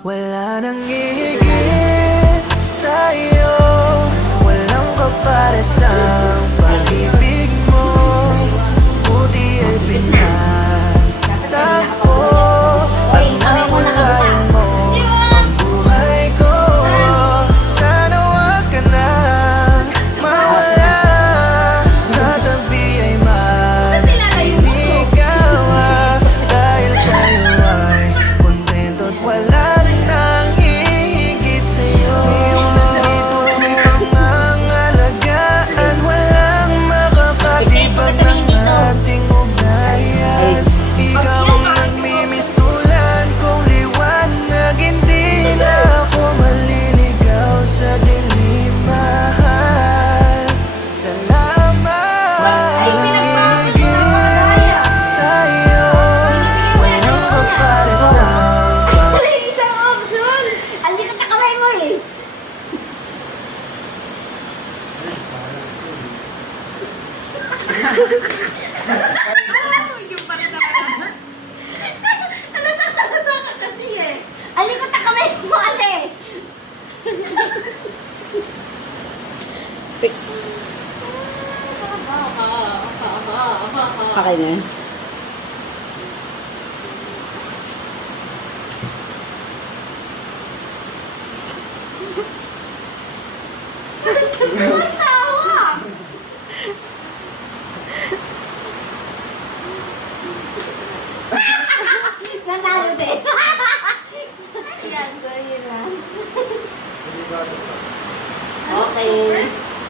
Wala nang hihigit sa'yo, walang kaparesang pag-ibig mo. Buti ay pinagtakbo at namulayan mo ang buhay ko. Sana wag ka na mawala, sa tabi ay maniligaw. Dahil sa'yo ay kontento at wala rin nang hihigit sa'yo. Iyong nandito ko'y pangangalagaan, walang makakatibag ng ating ugnayan. Ikaw ang nagmimistulan kong liwanag, hindi na ako maliligaw sa dilim, mahal. Salamat, higit sa'yo, walang kaparesang Wala isang option! Alikat na kamay mo eh! Yung pa rin naman. Halata ka kasi eh! Alikot na kamay mo ate! Okay na. Tawa! Nanalo din! Yan. So, yun lang. Okay.